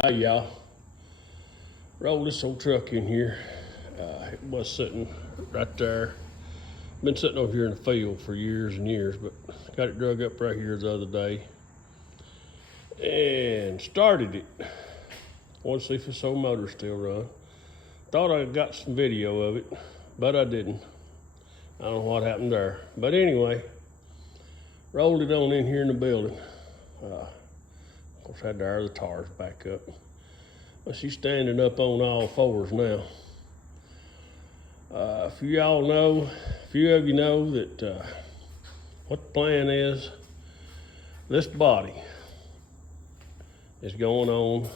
Hi y'all. Roll this old truck in here. It was sitting right there. Been sitting over here in the field for years and years, but got it drug up right here the other day and started it. Want to see if this old motor still run. Thought I got some video of it, but I didn't. I don't know what happened there. But anyway, rolled it on in here in the building. Of course, had to air the tires back up. But she's standing up on all fours now. A few of you know that what the plan is. This body is going on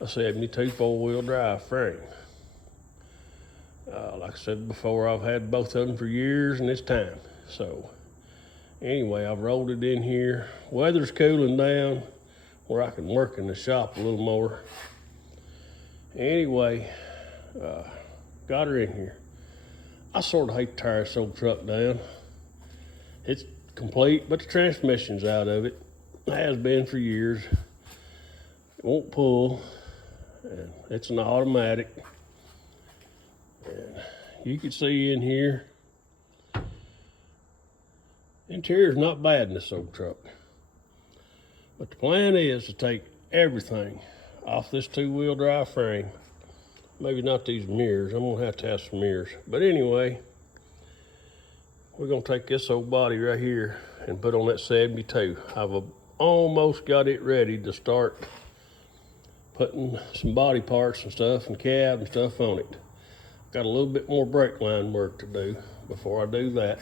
a 72 four-wheel drive frame. Like I said before, I've had both of them for years and it's time. So anyway, I've rolled it in here. Weather's cooling down where I can work in the shop a little more. Anyway, got her in here. I sort of hate to tear this old truck down. It's complete, but the transmission's out of it. It has been for years. It won't pull, and it's an automatic. And you can see in here, interior's not bad in this old truck. But the plan is to take everything off this two-wheel drive frame. Maybe not these mirrors. I'm gonna have to have some mirrors. But anyway, we're gonna take this old body right here and put on that 72. I've almost got it ready to start putting some body parts and stuff and cab and stuff on it. Got a little bit more brake line work to do before I do that.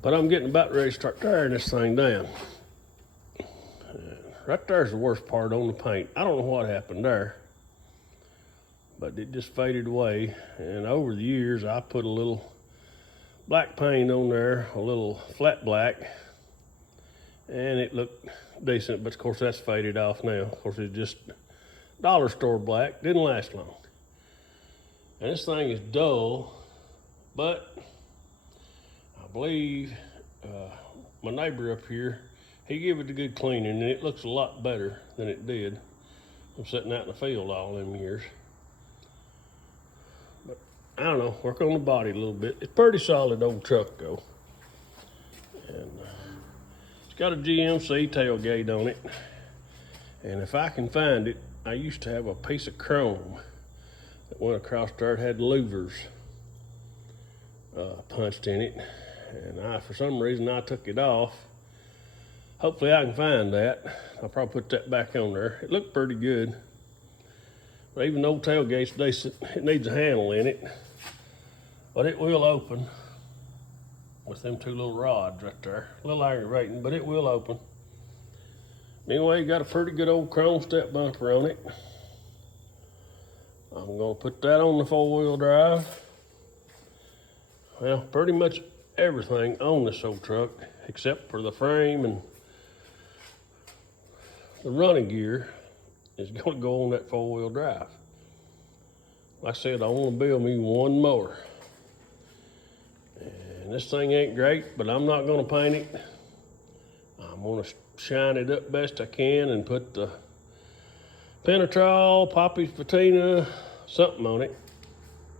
But I'm getting about ready to start tearing this thing down. Right there's the worst part on the paint. I don't know what happened there, but it just faded away. And over the years, I put a little black paint on there, a little flat black, and it looked decent, but of course that's faded off now. Of course it's just dollar store black, didn't last long. And this thing is dull, but I believe my neighbor up here, he gave it a good cleaning, and it looks a lot better than it did. I'm sitting out in the field all them years. But I don't know, work on the body a little bit. It's pretty solid old truck though. And it's got a GMC tailgate on it. And if I can find it, I used to have a piece of chrome that went across there. It had louvers punched in it. And for some reason, I took it off. Hopefully I can find that. I'll probably put that back on there. It looked pretty good. But even though tailgate's decent, it needs a handle in it. But it will open with them two little rods right there. A little aggravating, but it will open. Anyway, got a pretty good old chrome step bumper on it. I'm gonna put that on the four-wheel drive. Well, pretty much everything on this old truck, except for the frame and the running gear, is gonna go on that four-wheel drive. Like I said, I wanna build me one more. And this thing ain't great, but I'm not gonna paint it. I'm gonna shine it up best I can and put the Penetrol, Poppy's Patina, something on it,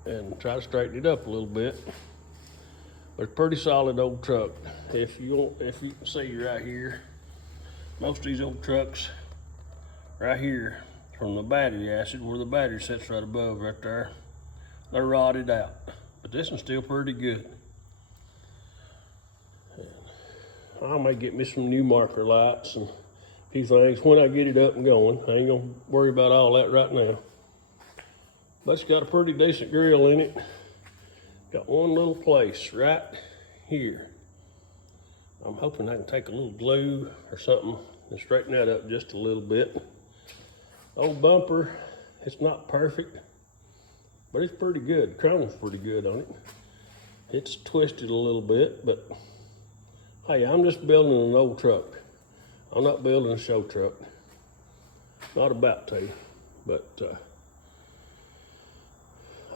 and try to straighten it up a little bit. But it's a pretty solid old truck. If you can see right here, most of these old trucks right here from the battery acid, where the battery sits right above right there, they're rotted out. But this one's still pretty good. And I may get me some new marker lights and a few things when I get it up and going. I ain't gonna worry about all that right now. But it's got a pretty decent grill in it. Got one little place right here. I'm hoping I can take a little glue or something and straighten that up just a little bit. Old bumper, it's not perfect, but it's pretty good. The chrome's pretty good on it. It's twisted a little bit, but hey, I'm just building an old truck. I'm not building a show truck. Not about to, but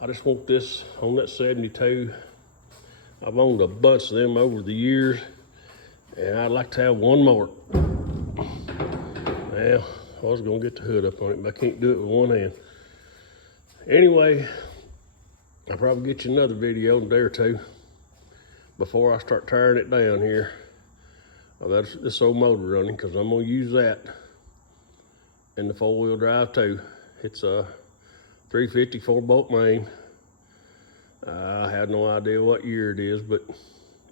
I just want this on that 72. I've owned a bunch of them over the years, and I'd like to have one more. Well, I was gonna get the hood up on it, but I can't do it with one hand. Anyway, I'll probably get you another video in a day or two before I start tearing it down here. That's this old motor running, because I'm gonna use that in the 4-wheel drive too. It's a 350 4-bolt main. I have no idea what year it is, but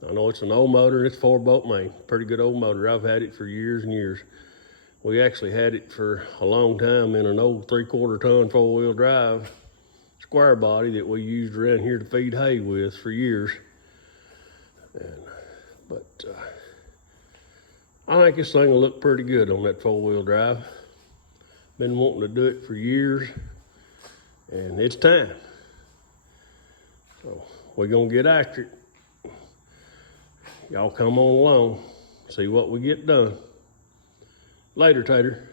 I know it's an old motor. It's 4-bolt main, pretty good old motor. I've had it for years and years. We actually had it for a long time in an old 3/4 ton 4-wheel drive square body that we used around here to feed hay with for years. But I think this thing will look pretty good on that 4-wheel drive. Been wanting to do it for years, and it's time. So we're gonna get after it. Y'all come on along, see what we get done. Later, Tater.